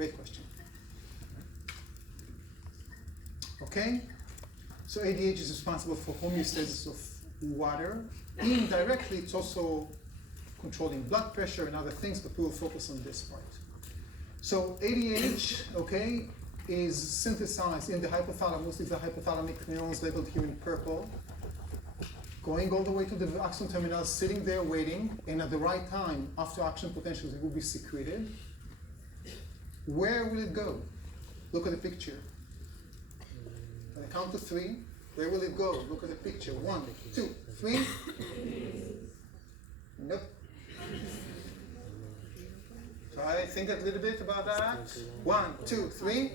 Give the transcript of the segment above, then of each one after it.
Great question. Okay, so ADH is responsible for homeostasis of water. Indirectly, it's also controlling blood pressure and other things, but we will focus on this part. So ADH, okay, is synthesized in the hypothalamus. These are hypothalamic neurons labeled here in purple, going all the way to the axon terminal, sitting there waiting, and at the right time, after action potentials, it will be secreted. Where will it go? Look at the picture. On the count of 3, where will it go? Look at the picture. 1, 2, 3. Nope. Try think a little bit about that. 1, 2, 3.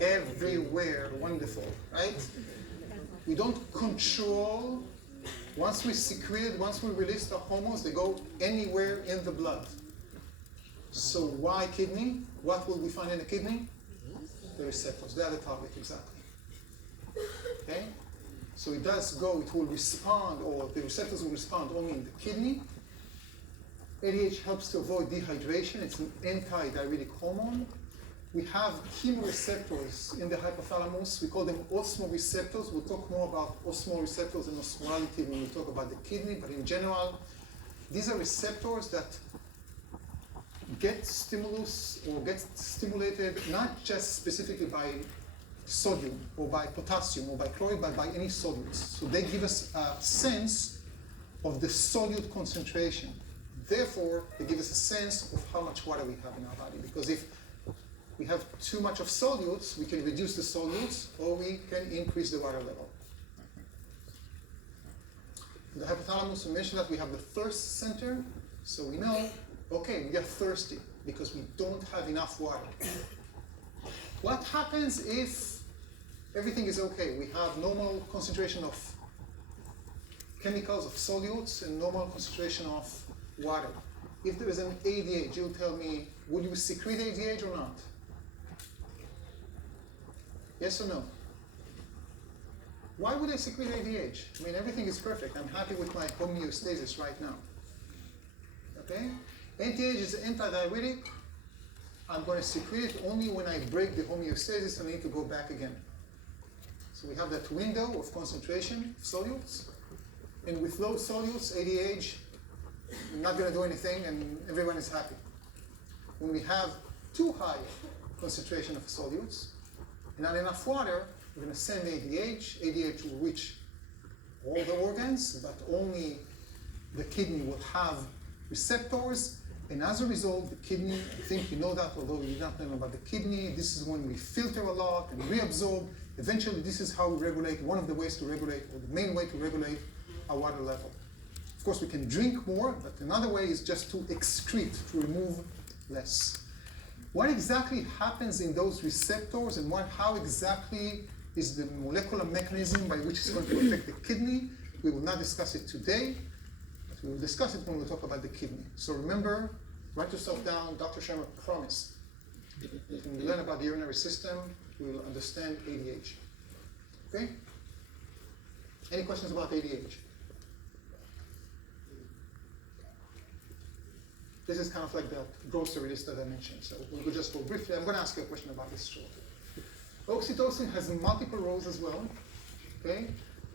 Everywhere. Wonderful, right? We don't control. Once we secrete, once we release the hormones, they go anywhere in the blood. So why kidney? What will we find in the kidney? The receptors. They are the target, exactly. Okay? So it does go, it will respond, or the receptors will respond only in the kidney. ADH helps to avoid dehydration. It's an anti-diuretic hormone. We have chemoreceptors in the hypothalamus. We call them osmoreceptors. We'll talk more about osmoreceptors and osmolality when we talk about the kidney, but in general, these are receptors that get stimulus or get stimulated not just specifically by sodium or by potassium or by chloride, but by any solutes. So they give us a sense of the solute concentration. Therefore, they give us a sense of how much water we have in our body. Because if we have too much of solutes, we can reduce the solutes or we can increase the water level. In the hypothalamus, we mentioned that we have the thirst center. So we know, okay, we are thirsty because we don't have enough water. What happens if everything is okay? We have normal concentration of chemicals, of solutes, and normal concentration of water. If there is an ADH, you'll tell me, would you secrete ADH or not? Yes or no? Why would I secrete ADH? I mean, everything is perfect. I'm happy with my homeostasis right now. Okay? ADH is antidiuretic. I'm going to secrete it only when I break the homeostasis and I need to go back again. So we have that window of concentration of solutes. And with low solutes, ADH, not going to do anything and everyone is happy. When we have too high concentration of solutes and not enough water, we're going to send ADH. ADH will reach all the organs, but only the kidney will have receptors. And as a result, the kidney, I think you know that, although you don't know about the kidney, this is when we filter a lot and reabsorb. Eventually, this is how we regulate, one of the ways to regulate, or the main way to regulate our water level. Of course, we can drink more, but another way is just to excrete, to remove less. What exactly happens in those receptors and how exactly is the molecular mechanism by which it's going to affect the kidney? We will not discuss it today, but we will discuss it when we talk about the kidney. So remember, write yourself down, Dr. Shermer promised. When we learn about the urinary system, we will understand ADH. Okay? Any questions about ADH? This is kind of like the grocery list that I mentioned. So we will just go briefly. I'm going to ask you a question about this shortly. Oxytocin has multiple roles as well. Okay?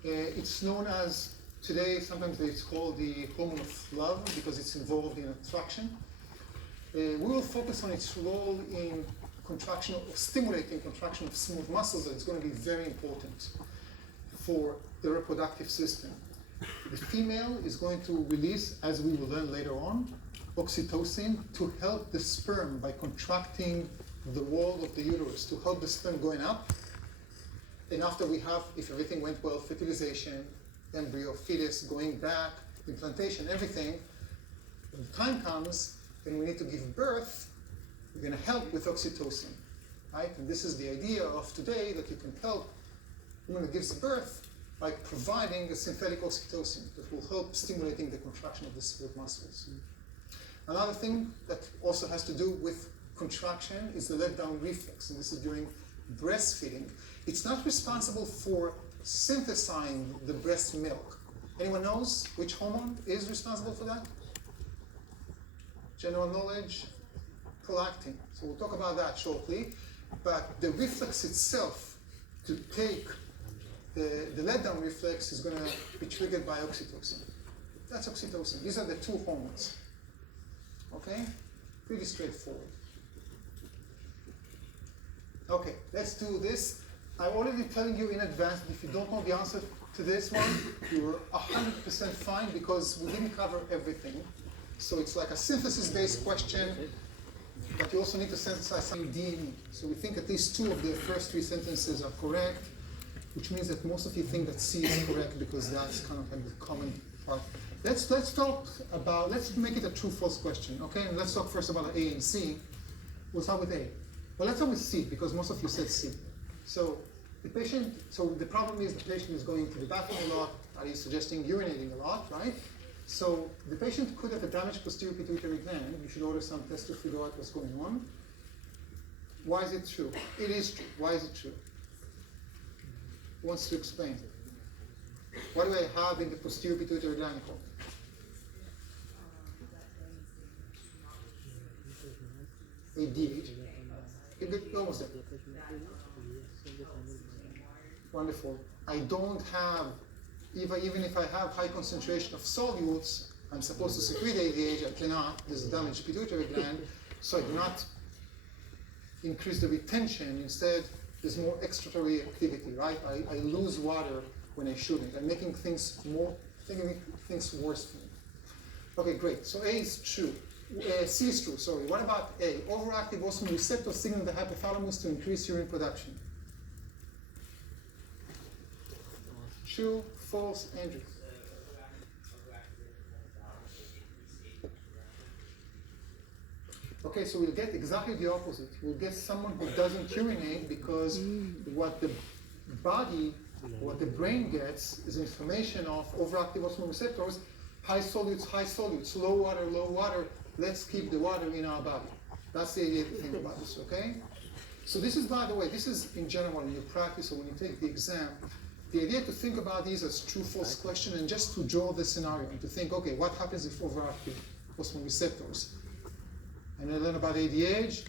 It's known as, today, sometimes it's called the hormone of love because it's involved in attraction. We will focus on its role in contraction, stimulating contraction of smooth muscles, and it's going to be very important for the reproductive system. The female is going to release, as we will learn later on, oxytocin to help the sperm by contracting the wall of the uterus, to help the sperm going up. And after we have, if everything went well, fertilization, embryo, fetus, going back, implantation, everything, when the time comes and we need to give birth, we're going to help with oxytocin, right? And this is the idea of today, that you can help woman who gives birth by providing a synthetic oxytocin that will help stimulating the contraction of the smooth muscles. Another thing that also has to do with contraction is the let-down reflex, and this is during breastfeeding. It's not responsible for synthesizing the breast milk. Anyone knows which hormone is responsible for that? General knowledge? prolactin. So we'll talk about that shortly. But the reflex itself, to take the letdown reflex, is going to be triggered by oxytocin. That's oxytocin. These are the two hormones. Okay? Pretty straightforward. Okay, let's do this. I'm already telling you in advance that if you don't know the answer to this one, you're 100% fine because we didn't cover everything. So it's like a synthesis-based question, but you also need to synthesize some DNA. So we think at least 2 of the first 3 sentences are correct, which means that most of you think that C is correct because that's kind of like the common part. Let's make it a true-false question, okay? And let's talk first about A and C. We'll start with A. Well, let's start with C because most of you said C. So the problem is the patient is going to the bathroom a lot, are you suggesting urinating a lot, right? So the patient could have a damaged posterior pituitary gland. You should order some tests to figure out what's going on. Why is it true? It is true. Why is it true? Who wants to explain? What do I have in the posterior pituitary gland called? ADH. Almost there. Wonderful. I don't have, even if I have high concentration of solutes, I'm supposed to secrete ADH, I cannot. There's a damaged pituitary gland, so I do not increase the retention. Instead, there's more excretory activity, right? I lose water when I shouldn't. I'm making things worse for me. Okay, great. So A is true. C is true, sorry. What about A? Overactive osmolar receptor signal the hypothalamus to increase urine production. True, false, Andrew? Okay, so we'll get exactly the opposite. We'll get someone who doesn't urinate because what the body, what the brain gets is information of overactive osmolar receptors, high solutes, low water, let's keep the water in our body. That's the idea to think about this, okay? So this is, by the way, this is in general in your practice or when you take the exam, the idea to think about these as true-false question and just to draw the scenario and to think, okay, what happens if overactive osmolar receptors? And I learn about ADH,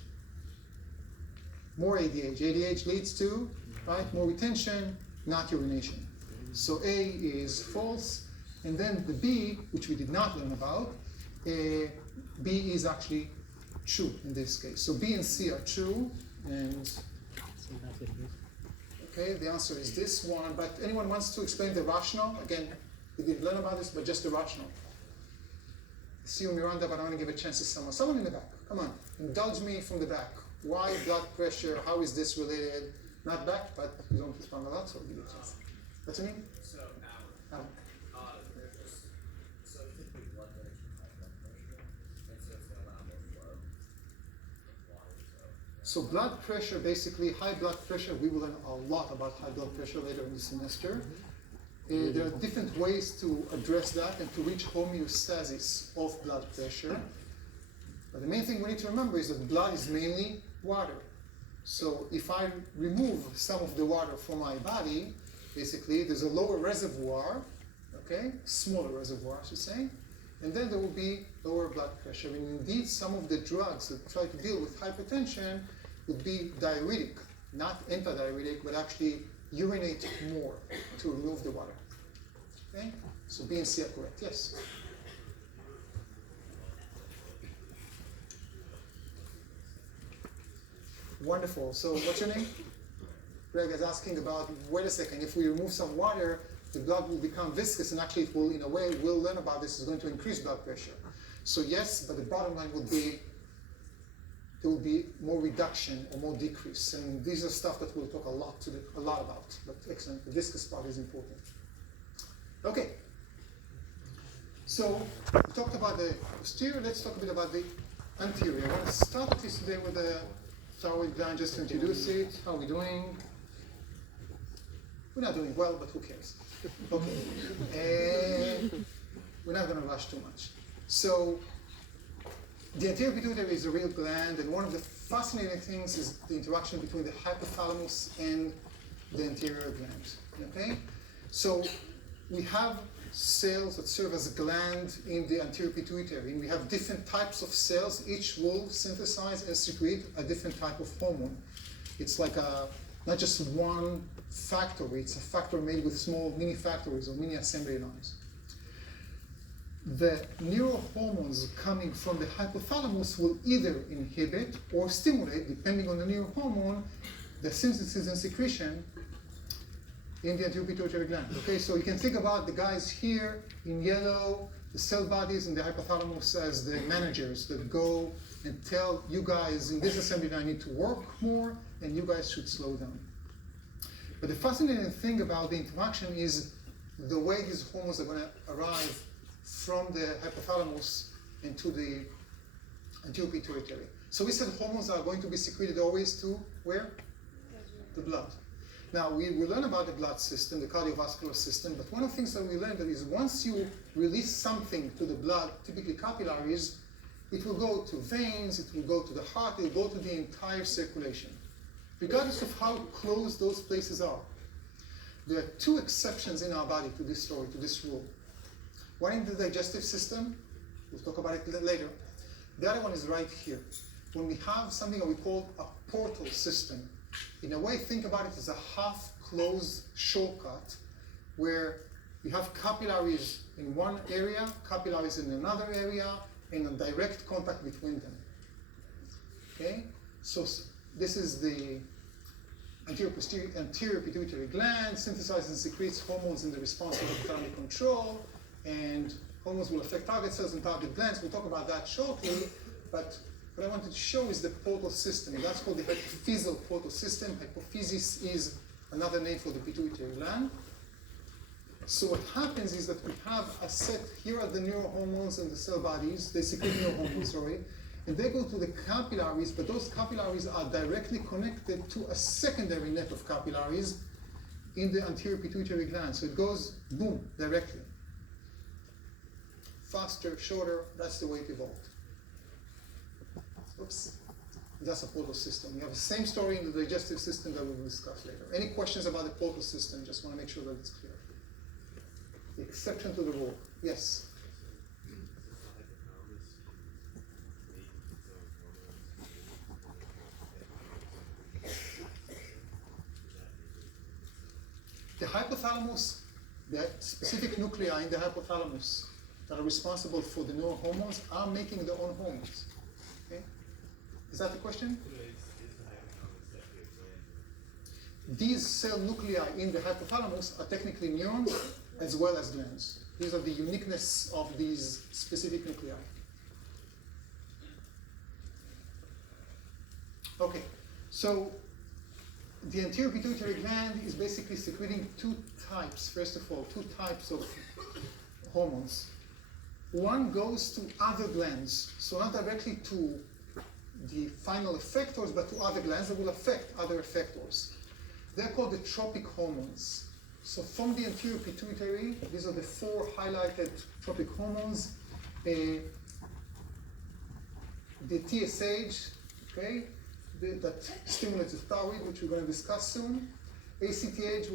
more ADH. ADH leads to, right, more retention, not urination. So A is false, and then the B, which we did not learn about, B is actually true in this case. So B and C are true, and okay, the answer is this one, but anyone wants to explain the rationale? Again, we didn't learn about this, but just the rationale. See you, Miranda, but I want to give a chance to someone. Someone in the back, come on, indulge me from the back. Why blood pressure? How is this related? Not back, but you don't respond a lot, so I'll give you a chance. What's your name? So, Alan. So typically blood pressure, high blood pressure, and so it's going to allow more flow of water. So blood pressure, basically high blood pressure, we will learn a lot about high blood pressure later in the semester. There are different ways to address that and to reach homeostasis of blood pressure. But the main thing we need to remember is that blood is mainly water. So if I remove some of the water from my body, basically there's a lower reservoir, okay, smaller reservoir I should say, and then there will be lower blood pressure. And indeed some of the drugs that try to deal with hypertension would be diuretic, not antidiuretic, but actually urinate more to remove the water. Okay? So B and C are correct. Yes? Wonderful. So what's your name? Greg is asking about, wait a second, if we remove some water, the blood will become viscous and actually it will, in a way, we'll learn about this, is going to increase blood pressure. So yes, but the bottom line would be there will be more reduction or more decrease. And these are stuff that we'll talk a lot about. But excellent, the viscous part is important. Okay. So we talked about the posterior, let's talk a bit about the anterior. I want to start at least today with the thyroid gland just to introduce it. How are we doing? We're not doing well, but who cares? Okay. We're not going to rush too much. So the anterior pituitary is a real gland, and one of the fascinating things is the interaction between the hypothalamus and the anterior gland. Okay? So we have cells that serve as a gland in the anterior pituitary. And we have different types of cells. Each will synthesize and secrete a different type of hormone. It's like not just one factory, it's a factory made with small mini factories or mini assembly lines. The neurohormones coming from the hypothalamus will either inhibit or stimulate, depending on the neurohormone, the synthesis and secretion in the anterior pituitary gland. Okay, so you can think about the guys here in yellow, the cell bodies in the hypothalamus as the managers that go and tell you guys in this assembly line need to work more and you guys should slow down. But the fascinating thing about the interaction is the way these hormones are going to arrive from the hypothalamus into the anterior pituitary. So we said hormones are going to be secreted always to where? The blood. Now we learn about the blood system, the cardiovascular system, but one of the things that we learned that is once you release something to the blood, typically capillaries, it will go to veins, it will go to the heart, it will go to the entire circulation, regardless of how close those places are. There are two exceptions in our body to this story, to this rule. One in the digestive system, we'll talk about it later. The other one is right here. When we have something that we call a portal system, in a way, think about it as a half-closed shortcut where you have capillaries in one area, capillaries in another area, and a direct contact between them. Okay? So this is the anterior pituitary gland, synthesizes and secretes hormones in the response to hypothalamic control, and hormones will affect target cells and target glands. We'll talk about that shortly, but what I wanted to show is the portal system. And that's called the hypophyseal portal system. Hypophysis is another name for the pituitary gland. So what happens is that we have a set, here are the neurohormones and the cell bodies, they secrete neurohormones, sorry, and they go to the capillaries, but those capillaries are directly connected to a secondary net of capillaries in the anterior pituitary gland. So it goes, boom, directly. Faster, shorter, that's the way it evolved. Oops. That's a portal system. We have the same story in the digestive system that we will discuss later. Any questions about the portal system? Just want to make sure that it's clear. The exception to the rule. Yes? The hypothalamus, the specific nuclei in the hypothalamus that are responsible for the neurohormones are making their own hormones. Okay? Is that the question? These cell nuclei in the hypothalamus are technically neurons as well as glands. These are the uniqueness of these specific nuclei. Okay, so the anterior pituitary gland is basically secreting two types, first of all, two types of hormones. One goes to other glands, so not directly to the final effectors, but to other glands that will affect other effectors. They're called the tropic hormones. So from the anterior pituitary, these are the four highlighted tropic hormones. The TSH, okay, that stimulates the thyroid, which we're going to discuss soon. ACTH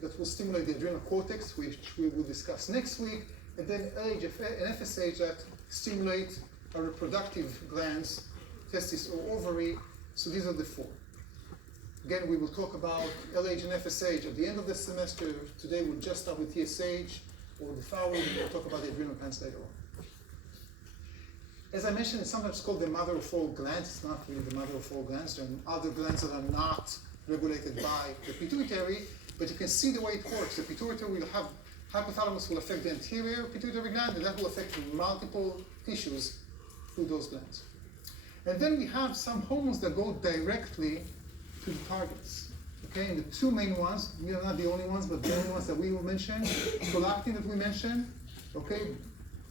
that will stimulate the adrenal cortex, which we will discuss next week. And then LH and FSH that stimulate our reproductive glands, testis or ovary. So these are the four. Again, we will talk about LH and FSH at the end of the semester. Today we'll just start with TSH or the thyroid, and we'll talk about the adrenal glands later on. As I mentioned, it's sometimes called the mother of all glands. It's not really the mother of all glands. There are other glands that are not regulated by the pituitary, but you can see the way it works. The pituitary will have, hypothalamus will affect the anterior pituitary gland, and that will affect multiple tissues through those glands. And then we have some hormones that go directly to the targets. Okay, and the two main ones, we are not the only ones, but the only ones that we will mention, prolactin that we mentioned, okay,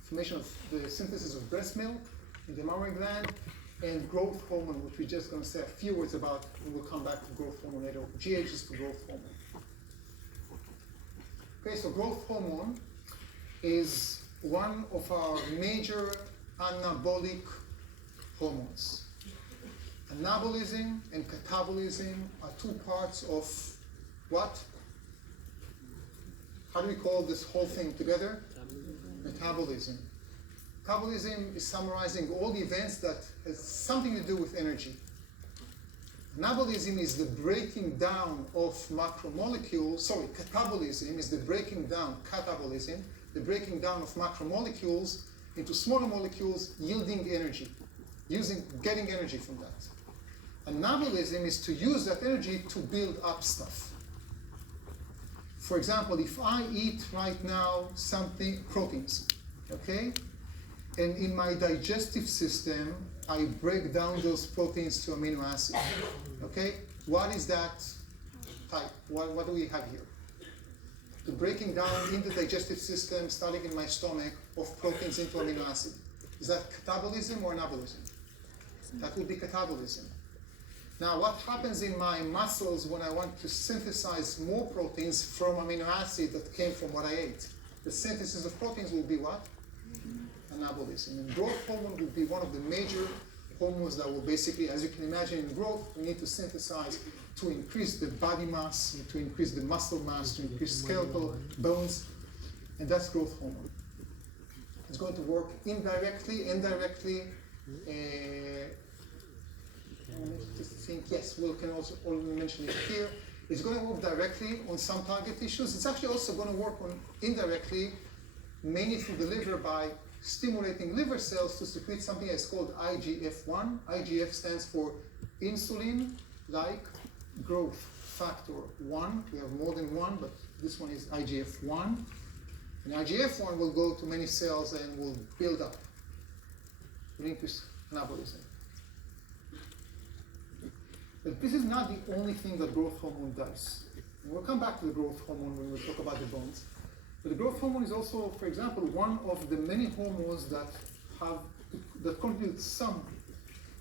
formation of the synthesis of breast milk in the mammary gland, and growth hormone, which we're just going to say a few words about, and we'll come back to growth hormone later. GH is for growth hormone. Okay, so growth hormone is one of our major anabolic hormones. Anabolism and catabolism are two parts of what? How do we call this whole thing together? Metabolism. Metabolism is summarizing all the events that has something to do with energy. Anabolism is the breaking down of macromolecules. Sorry, catabolism is the breaking down, catabolism, the breaking down of macromolecules into smaller molecules, yielding energy, getting energy from that. Anabolism is to use that energy to build up stuff. For example, if I eat right now proteins, okay? And in my digestive system, I break down those proteins to amino acids, okay? What is that type? What do we have here? The breaking down in the digestive system, starting in my stomach, of proteins into amino acid. Is that catabolism or anabolism? That would be catabolism. Now, what happens in my muscles when I want to synthesize more proteins from amino acid that came from what I ate? The synthesis of proteins will be what? Anabolism. And growth hormone will be one of the major hormones that will basically, as you can imagine in growth, we need to synthesize to increase the body mass, to increase the muscle mass, to increase skeletal bones, and that's growth hormone. It's going to work indirectly. Yes, we can also mention it here. It's going to work directly on some target tissues. It's actually also going to work on indirectly, mainly through the liver by stimulating liver cells to secrete something that's called IGF-1. IGF stands for insulin-like growth factor 1. We have more than one, but this one is IGF-1. And IGF-1 will go to many cells and will build up, will increase anabolism. But this is not the only thing that growth hormone does. And we'll come back to the growth hormone when we talk about the bones. But the growth hormone is also, for example, one of the many hormones that contribute some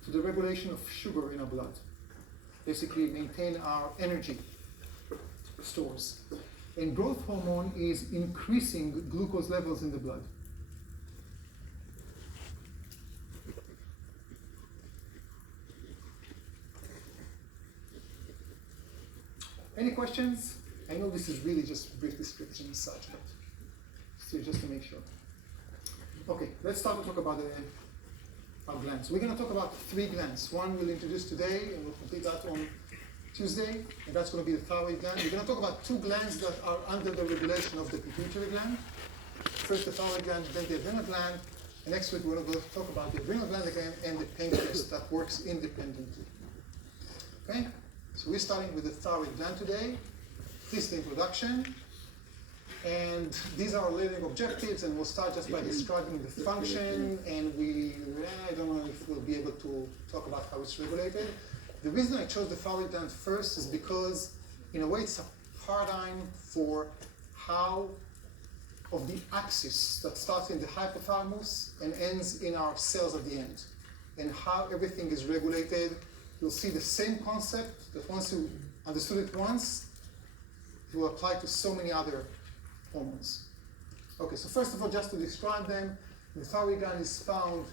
to the regulation of sugar in our blood. Basically maintain our energy stores. And growth hormone is increasing glucose levels in the blood. Any questions? I know this is really just brief description and such, but still just to make sure. Okay, let's start to talk about our glands. We're going to talk about 3 glands. One we'll introduce today, and we'll complete that on Tuesday, and that's going to be the thyroid gland. We're going to talk about 2 glands that are under the regulation of the pituitary gland. First the thyroid gland, then the adrenal gland, and next week we're going to talk about the adrenal gland again and the pancreas that works independently. Okay? So we're starting with the thyroid gland today. This is the introduction. And these are our learning objectives, and we'll start just by describing the function, and I don't know if we'll be able to talk about how it's regulated. The reason I chose the thyroid gland first is because, in a way, it's a paradigm for how, of the axis that starts in the hypothalamus and ends in our cells at the end, and how everything is regulated. You'll see the same concept that once you understood it once, it will apply to so many other hormones. Okay, so first of all, just to describe them, the thyroid gland is found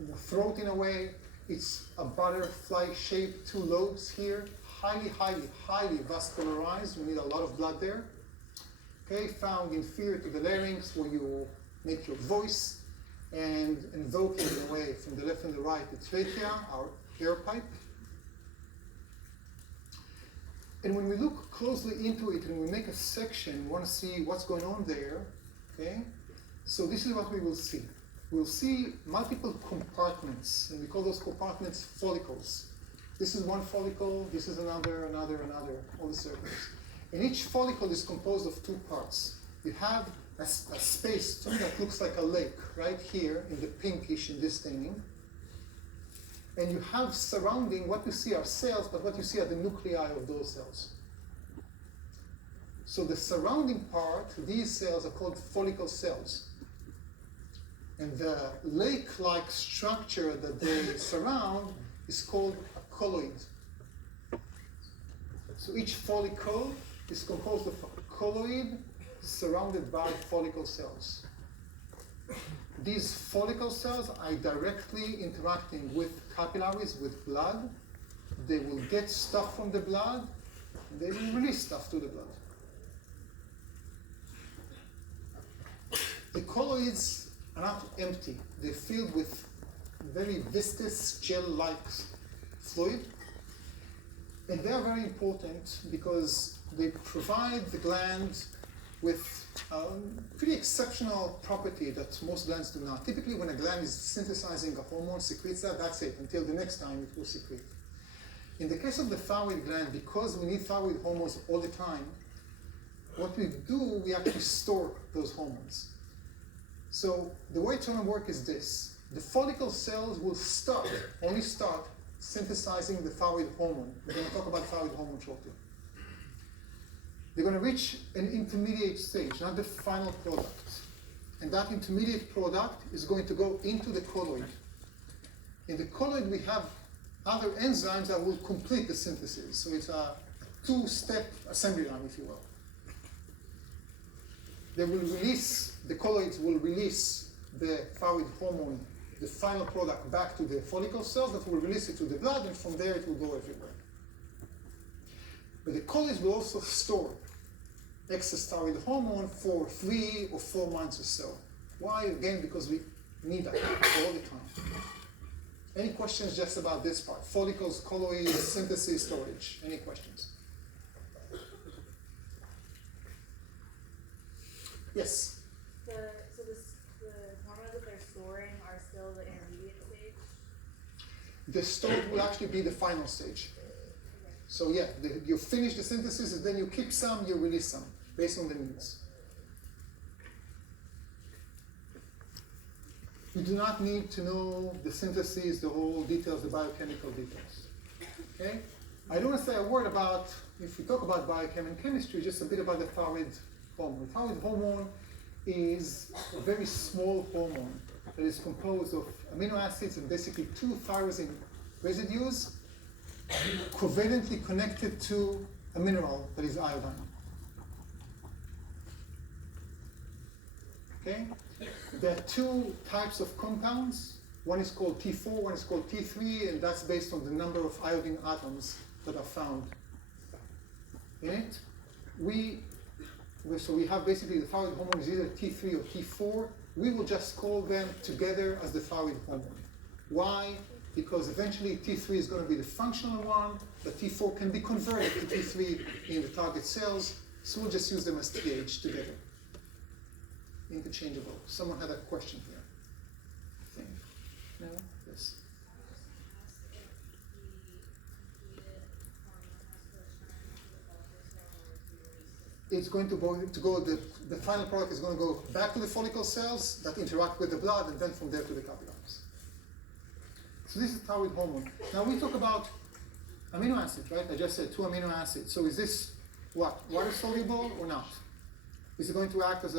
in the throat in a way. It's a butterfly-shaped 2 lobes here, highly vascularized. We need a lot of blood there. Okay, found inferior to the larynx, where you make your voice, and invoking in a way from the left and the right the trachea, our air pipe. And when we look closely into it and we make a section, we want to see what's going on there, okay? So this is what we will see. We'll see multiple compartments, and we call those compartments follicles. This is one follicle, this is another, all the circles. And each follicle is composed of 2 parts. You have a space that looks like a lake right here in the pinkish in this staining. And you have surrounding, what you see are cells, but what you see are the nuclei of those cells. So the surrounding part, these cells are called follicle cells. And the lake-like structure that they surround is called a colloid. So each follicle is composed of a colloid surrounded by follicle cells. These follicle cells are directly interacting with capillaries, with blood. They will get stuff from the blood, and they will release stuff to the blood. The colloids are not empty. They're filled with very viscous gel-like fluid. And they are very important because they provide the gland with a pretty exceptional property that most glands do not. Typically, when a gland is synthesizing a hormone, secretes that, that's it, until the next time it will secrete. In the case of the thyroid gland, because we need thyroid hormones all the time, what we do, we actually store those hormones. So the way it's going to work is this. The follicle cells will only start synthesizing the thyroid hormone. We're going to talk about thyroid hormone shortly. They're going to reach an intermediate stage, not the final product. And that intermediate product is going to go into the colloid. In the colloid, we have other enzymes that will complete the synthesis. So it's a two-step assembly line, if you will. The colloids will release the thyroid hormone, the final product, back to the follicle cells that will release it to the blood, and from there it will go everywhere. But the colloids will also store excess thyroid hormone for 3 or 4 months or so. Why? Again, because we need that all the time. Any questions just about this part? Follicles, colloids, synthesis, storage. Any questions? Yes? The hormones that they're storing are still the intermediate stage? The storage will actually be the final stage. Okay. So yeah, you finish the synthesis, and then you keep some, you release some, based on the needs. You do not need to know the synthesis, the whole details, the biochemical details. Okay? I do want to say a word about, if we talk about biochem and chemistry, just a bit about the thyroid hormone. The thyroid hormone is a very small hormone that is composed of amino acids and basically 2 tyrosine residues covalently connected to a mineral that is iodine. Okay? There are 2 types of compounds. One is called T4, one is called T3, and that's based on the number of iodine atoms that are found in it. So we have basically the thyroid hormone is either T3 or T4. We will just call them together as the thyroid hormone. Why? Because eventually T3 is going to be the functional one, but T4 can be converted to T3 in the target cells, so we'll just use them as TH together. Interchangeable. Someone had a question here. I think. No? Yes. It's going to go the final product is going to go back to the follicle cells that interact with the blood, and then from there to the capillaries. So this is thyroid hormone. Now we talk about amino acids, right? I just said 2 amino acids. So is this what? Water soluble or not? Is it going to act as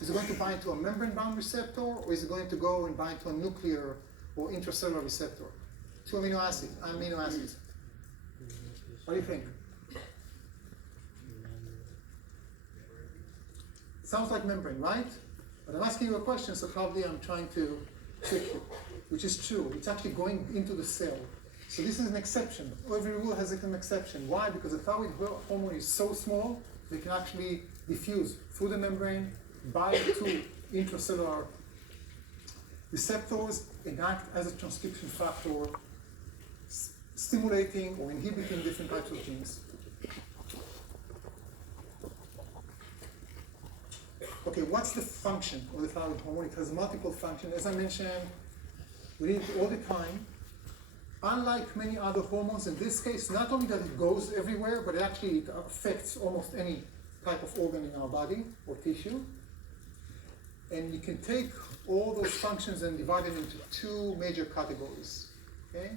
is it going to bind to a membrane-bound receptor, or is it going to go and bind to a nuclear or intracellular receptor? 2 amino acids. What do you think? Sounds like membrane, right? But I'm asking you a question, so probably I'm trying to trick you, which is true. It's actually going into the cell. So this is an exception. Every rule has an exception. Why? Because the thyroid hormone is so small, they can actually diffuse through the membrane, bind to intracellular receptors, and act as a transcription factor, stimulating or inhibiting different types of genes. Okay, what's the function of the thyroid hormone? It has multiple functions. As I mentioned, we need it all the time. Unlike many other hormones, in this case, not only that it goes everywhere, but it affects almost any type of organ in our body or tissue. And you can take all those functions and divide them into 2 major categories. Okay?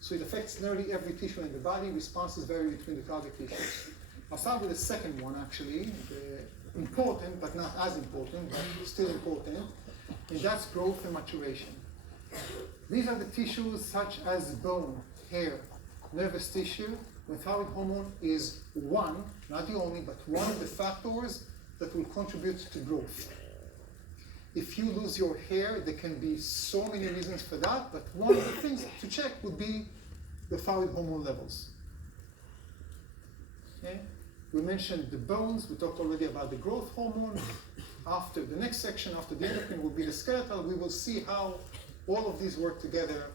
So it affects nearly every tissue in the body. Responses vary between the target tissues. I'll start with the second one, actually. Important, but not as important, but still important. And that's growth and maturation. These are the tissues such as bone, hair, nervous tissue. When thyroid hormone is one, not the only, but one of the factors that will contribute to growth. If you lose your hair, there can be so many reasons for that, but one of the things to check would be the thyroid hormone levels. Okay? We mentioned the bones, we talked already about the growth hormone. after, the next section after the endocrine will be the skeletal. We will see how all of these work together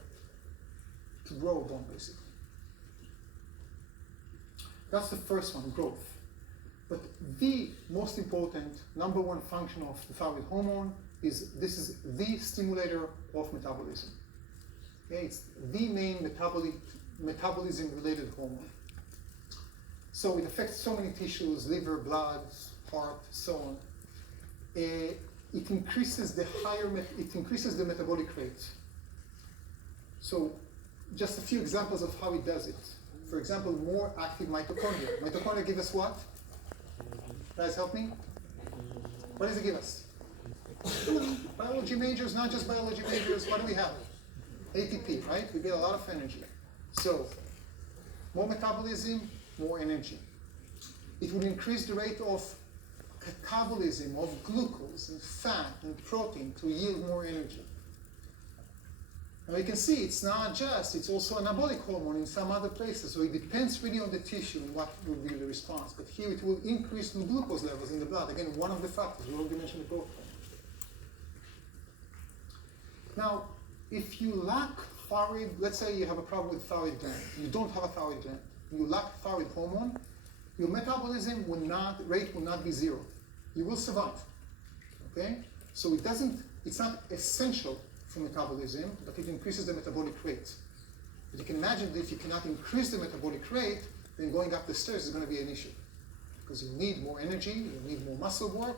to grow bone, basically. That's the first one, growth. But the most important, number one function of the thyroid hormone is this is the stimulator of metabolism. Okay, it's the main metabolism-related hormone. So it affects so many tissues, liver, blood, heart, so on. It increases the metabolic rate. So just a few examples of how it does it. For example, more active mitochondria. Mitochondria give us what? Guys, help me. What does it give us? Biology majors, not just biology majors. What do we have? ATP, right? We get a lot of energy. So, more metabolism, more energy. It will increase the rate of catabolism of glucose and fat and protein to yield more energy. Now you can see it's not just, it's also anabolic hormone in some other places. So it depends really on the tissue and what will be the response. But here it will increase the glucose levels in the blood. Again, one of the factors. We already mentioned the growth hormone. Now, if you lack thyroid, let's say you have a problem with thyroid gland. You don't have a thyroid gland. You lack thyroid hormone. Your metabolism rate will not be zero. You will survive. Okay? So it's not essential for metabolism, but it increases the metabolic rate. But you can imagine that if you cannot increase the metabolic rate, then going up the stairs is going to be an issue. Because you need more energy, you need more muscle work,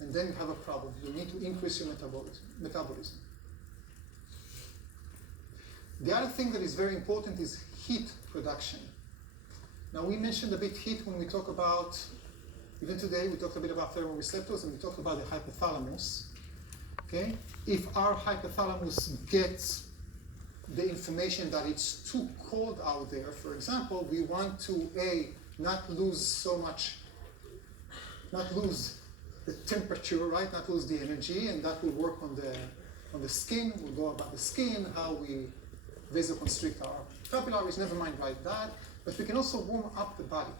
and then you have a problem. You need to increase your metabolism. The other thing that is very important is heat production. Now we mentioned a bit heat when we talk about, even today we talked a bit about thermoreceptors and we talked about the hypothalamus. Okay? If our hypothalamus gets the information that it's too cold out there, for example, we want to not lose the temperature, right? Not lose the energy, and that will work on the skin. We'll go about the skin, how we vasoconstrict our capillaries, never mind that. But we can also warm up the body.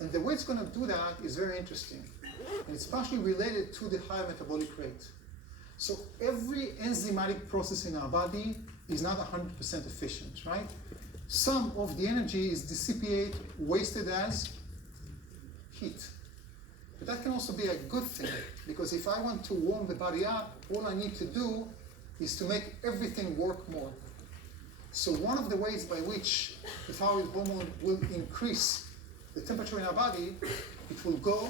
And the way it's going to do that is very interesting. And it's partially related to the high metabolic rate. So every enzymatic process in our body is not 100% efficient, right? Some of the energy is wasted as heat. But that can also be a good thing, because if I want to warm the body up, all I need to do is to make everything work more. So one of the ways by which the thyroid hormone will increase the temperature in our body, it will go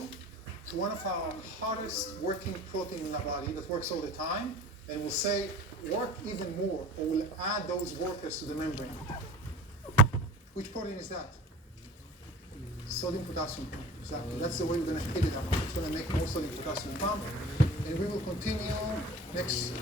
to one of our hardest working protein in our body that works all the time, and will say, work even more, or will add those workers to the membrane. Which protein is that? Sodium potassium pump, exactly. That's the way we're going to hit it up. It's going to make more sodium potassium pump, and we will continue next